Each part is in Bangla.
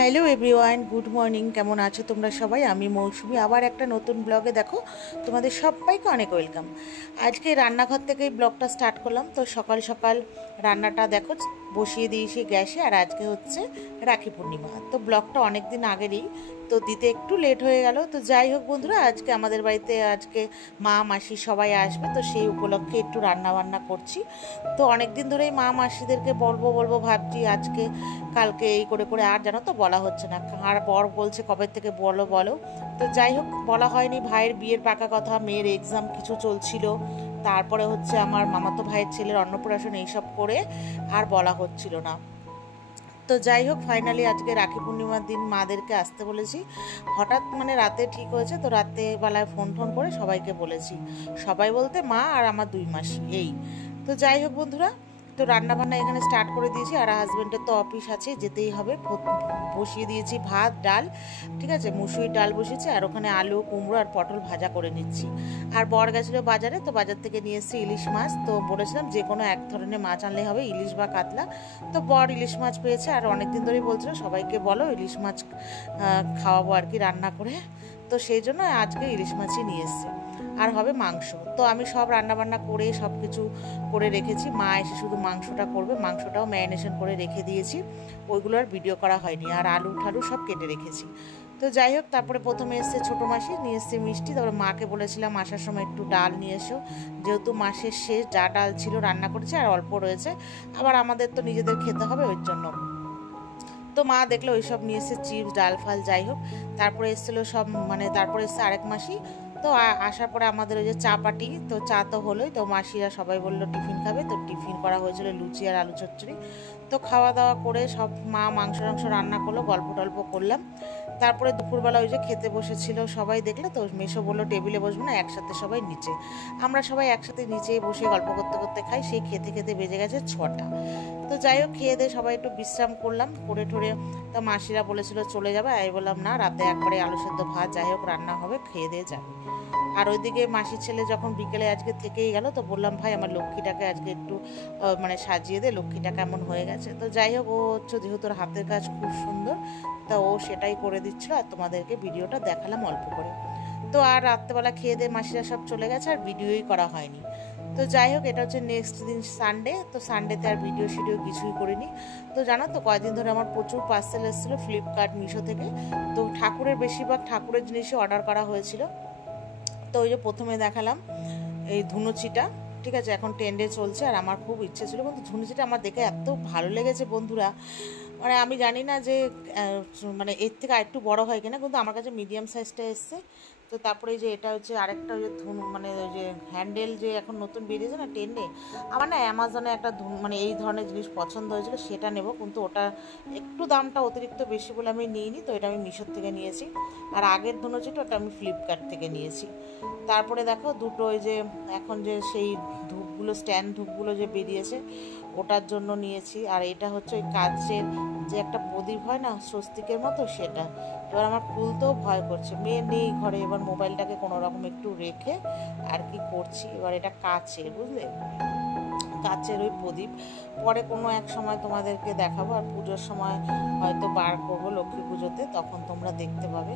Hello everyone, good morning. কেমন আছো তোমরা সবাই? আমি মৌসুমি, আবার একটা নতুন ব্লগে দেখো তোমাদের সবাইকে অনেক ওয়েলকাম। আজকে রান্নাঘর থেকেই ব্লগটা স্টার্ট করলাম। তো সকাল সকাল রান্নাটা দেখো বসিয়ে দিয়েছি গ্যাসে। আর আজকে হচ্ছে রাখি পূর্ণিমা, তো ব্লগটা অনেক দিন আগেরই, তো দিতে একটু লেট হয়ে গেল। তো যাই হোক বন্ধুরা, আজকে আমাদের বাড়িতে আজকে মা মাসি সবাই আসবে, তো সেই উপলক্ষে একটু রান্না বান্না করছি। তো অনেক দিন ধরেই মা মাসিদেরকে বলবো ভাবছি, আজকে কালকে এই করে করে আর জানো তো বলা হচ্ছে না। আর বর বলছে কবে থেকে বলো বলো। তো যাই হোক বলা হয়নি। ভাইয়ের বিয়ের পাকা কথা, মেয়ের এক্সাম কিছু চলছিল, তারপরে হচ্ছে আমার মামাতো ভাইয়ের ছেলের অন্নপ্রাশন, এইসব করে আর বলা হচ্ছিল না। তো যাই হোক ফাইনালি আজকে রাখি পূর্ণিমার দিন মাদেরকে আসতে বলেছি। হঠাৎ মানে রাতে ঠিক হয়েছে, তো রাতে বেলায় ফোন করে সবাইকে বলেছি। সবাই বলতে মা আর আমার 2 মাসি এই। তো যাই হোক বন্ধুরা, তো রান্নাবান্না এখানে স্টার্ট করে দিয়েছি। আর হাজব্যান্ডের তো অফিস আছে, যেতেই হবে। বসিয়ে দিয়েছি ভাত ডাল, ঠিক আছে, মুসুরির ডাল বসিয়েছি। আর ওখানে আলু কুমড়ো আর পটল ভাজা করে নিচ্ছি। আর বর গেছিলো বাজারে, তো বাজার থেকে নিয়ে এসেছি ইলিশ মাছ। তো বলেছিলাম যে কোনো এক ধরনের মাছ আনলেই হবে, ইলিশ বা কাতলা। তো বর ইলিশ মাছ পেয়েছে, আর অনেকদিন ধরেই বলছিল সবাইকে বলো ইলিশ মাছ খাওয়াবো আর কি রান্না করে। তো সেই জন্য আজকে ইলিশ মাছই নিয়ে এসছে। আর হবে মাংস। তো আমি সব রান্নাবান্না করে সব কিছু করে রেখেছি। মা এসে শুধু মাংসটা করবে, মাংসটাও ম্যারিনেশন করে রেখে দিয়েছি, ওইগুলো আর ভিডিও করা হয়নি। আর আলু ঠালু সব কেটে রেখেছি। তো যাই হোক, তারপরে প্রথমে এসছে ছোটো মাসি, নিয়ে এসছে মিষ্টি। তারপরে মাকে বলেছিলাম আসার সময় একটু ডাল নিয়ে এসো, যেহেতু মাসের শেষ, যা ডাল ছিল রান্না করেছে আর অল্প রয়েছে, আবার আমাদের তো নিজেদের খেতে হবে ওই জন্য। তো মা দেখলো ওইসব নিয়ে এসে চিপস ডাল ফাল যাই হোক। তারপরে এসেছিলো সব, মানে তারপরে এসছে আরেক মাসি। তো আসার পরে আমাদের ওই যে চা পাটি, তো চা তো হলোই। তো মাসিরা সবাই বললো টিফিন খাবে, তো টিফিন করা হয়েছিল লুচি আর আলু চচ্চড়ি। তো খাওয়া দাওয়া করে সব মা মাংস রান্না করলো, গল্প টল্প করলাম। তারপরে দুপুরবেলা ওই যে খেতে বসেছিল সবাই, দেখলে তো মেসো বললো টেবিলে বসবো না, একসাথে সবাই নিচে। আমরা সবাই একসাথে নিচেই বসে গল্প করতে করতে খাই। সেই খেতে খেতে বেজে গেছে 6টা। তো যাই হোক খেয়ে দিয়ে সবাই একটু বিশ্রাম করলাম করে ঠোরে। তো মাসিরা বলেছিল চলে যাবে, আমি বললাম না, রাতে একবারে আলু সেদ্ধ ভাত যাই হোক রান্না হবে, খেয়ে দিয়ে যাবে। আর ওইদিকে মাসির ছেলে যখন বিকেলে আজকে থেকেই গেল, তো বললাম ভাই আমার লক্ষ্মীটাকে আজকে একটু মানে সাজিয়ে দে, লক্ষ্মীটা কেমন হয়ে গেছে। তো যাই হোক, ও হচ্ছে যেহেতু হাতের কাজ খুব সুন্দর, তা ও সেটাই করে দিচ্ছিল। আর তোমাদেরকে ভিডিওটা দেখালাম অল্প করে। তো আর রাত্রেবেলা খেয়ে দিয়ে মাসিরা সব চলে গেছে, আর ভিডিওই করা হয়নি। তো যাই হোক, এটা হচ্ছে নেক্সট দিন সানডে। তো সানডেতে আর ভিডিও কিছুই করিনি। তো জানো তো কয়েকদিন ধরে আমার প্রচুর পার্সেল এসেছিলো ফ্লিপকার্ট মিশো থেকে। তো ঠাকুরের বেশিরভাগ ঠাকুরের জিনিসই অর্ডার করা হয়েছিল। তো ওই যে প্রথমে দেখালাম এই ধুনুচিটা, ঠিক আছে, এখন ট্রেন্ডে চলছে। আর আমার খুব ইচ্ছে ছিল, কিন্তু ধুনুচিটা আমার দেখে এত ভালো লেগেছে বন্ধুরা, মানে আমি জানি না যে মানে এর থেকে আরেকটু বড় হয় কিনা, কিন্তু আমার কাছে মিডিয়াম সাইজটা এসছে। তো তারপরে যে এটা হচ্ছে আরেকটা ওই যে মানে ওই যে হ্যান্ডেল যে এখন নতুন বেরিয়েছে না ট্রেন্ডে, আমার না অ্যামাজনে একটা মানে এই ধরনের জিনিস পছন্দ হয়েছিল, সেটা নেব, কিন্তু ওটা একটু দামটা অতিরিক্ত বেশি বলে আমি নিইনি। তো এটা আমি মিশোর থেকে নিয়েছি। আর আগের ধুনুচিটা ওটা আমি ফ্লিপকার্ট থেকে নিয়েছি। তারপরে দেখো দুটো ওই যে এখন যে সেই ধূপগুলো, স্ট্যান্ড ধূপগুলো যে বেরিয়েছে, ওটার জন্য নিয়েছি। আর এটা হচ্ছে ওই কাচের যে একটা প্রদীপ হয় না স্বস্তিকের মতো, সেটা। এবার আমার খুলতেও ভয় করছে, মেয়ে নেই ঘরে, এবার মোবাইলটাকে কোনো রকম একটু রেখে আর কি করছি। এবার এটা কাচের, বুঝলে, কাচের ওই প্রদীপ। পরে কোনো এক সময় তোমাদেরকে দেখাবো, আর পুজোর সময় হয়তো বার করবো, লক্ষ্মী পুজোতে, তখন তোমরা দেখতে পাবে।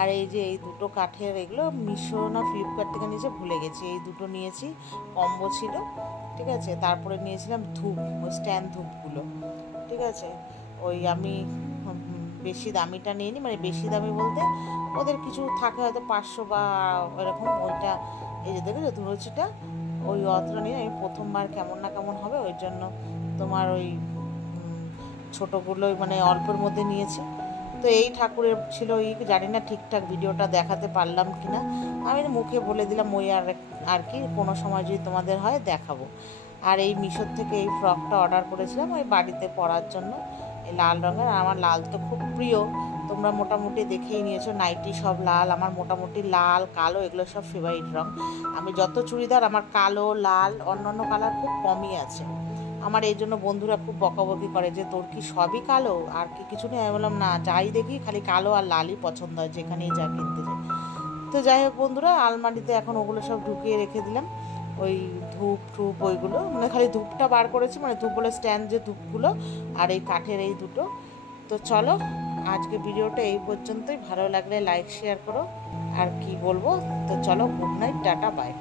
আর এই যে এই দুটো কাঠের, এগুলো মিশো না ফ্লিপকার্ট থেকে নিয়েছে ভুলে গেছি, এই দুটো নিয়েছি, কম্বো ছিল, ঠিক আছে। তারপরে নিয়েছিলাম ধূপ, স্ট্যান্ড ধূপগুলো, ঠিক আছে। ওই আমি বেশি দামিটা নিইনি, মানে বেশি দামি বলতে ওদের কিছু থাকে হয়তো 500 বা এরকম, ওইটা। এই যে দেখো ধুনুচিটা, ওই অতটা নিয়ে আমি প্রথমবার কেমন না কেমন হবে, ওই জন্য তোমার ওই ছোটোগুলোই মানে অল্পের মধ্যে নিয়েছি। তো এই ঠাকুরের ছিল, ওই জানি না ঠিকঠাক ভিডিওটা দেখাতে পারলাম কি না, আমি মুখে বলে দিলাম ওই আর কি কোনো সময় যদি তোমাদের হয় দেখাবো। আর এই মিশোর থেকে এই ফ্রকটা অর্ডার করেছিলাম ওই বাড়িতে পরার জন্য, এই লাল রঙের। আর আমার লাল তো খুব প্রিয়, তোমরা মোটামুটি দেখেই নিয়েছো, নাইটি সব লাল, আমার মোটামুটি লাল কালো এগুলো সব ফেভারিট রঙ। আমি যত চুড়িদার আমার কালো লাল, অন্যান্য কালার খুব কমই আছে আমার। এই জন্য বন্ধুরা খুব বকাবকি করে যে তোর কি সবই কালো আর কি কিছু নেই। আমি বললাম না, যাই দেখি খালি কালো আর লালই পছন্দ হয়, যেখানেই যা কিনতে যাই। তো যাই হোক বন্ধুরা, আলমারিতে এখন ওগুলো সব ঢুকিয়ে রেখে দিলাম, ওই ধূপ টুপ ওইগুলো, মানে খালি ধূপটা বার করেছি, মানে ধূপ বলে স্ট্যান্ড যে ধূপগুলো, আর এই কাঠের এই দুটো। তো চলো আজকে ভিডিওটা এই পর্যন্তই। ভালো লাগলে লাইক শেয়ার করো। আর কি বলবো, তো চলো, গুড নাইট, টাটা, বাই।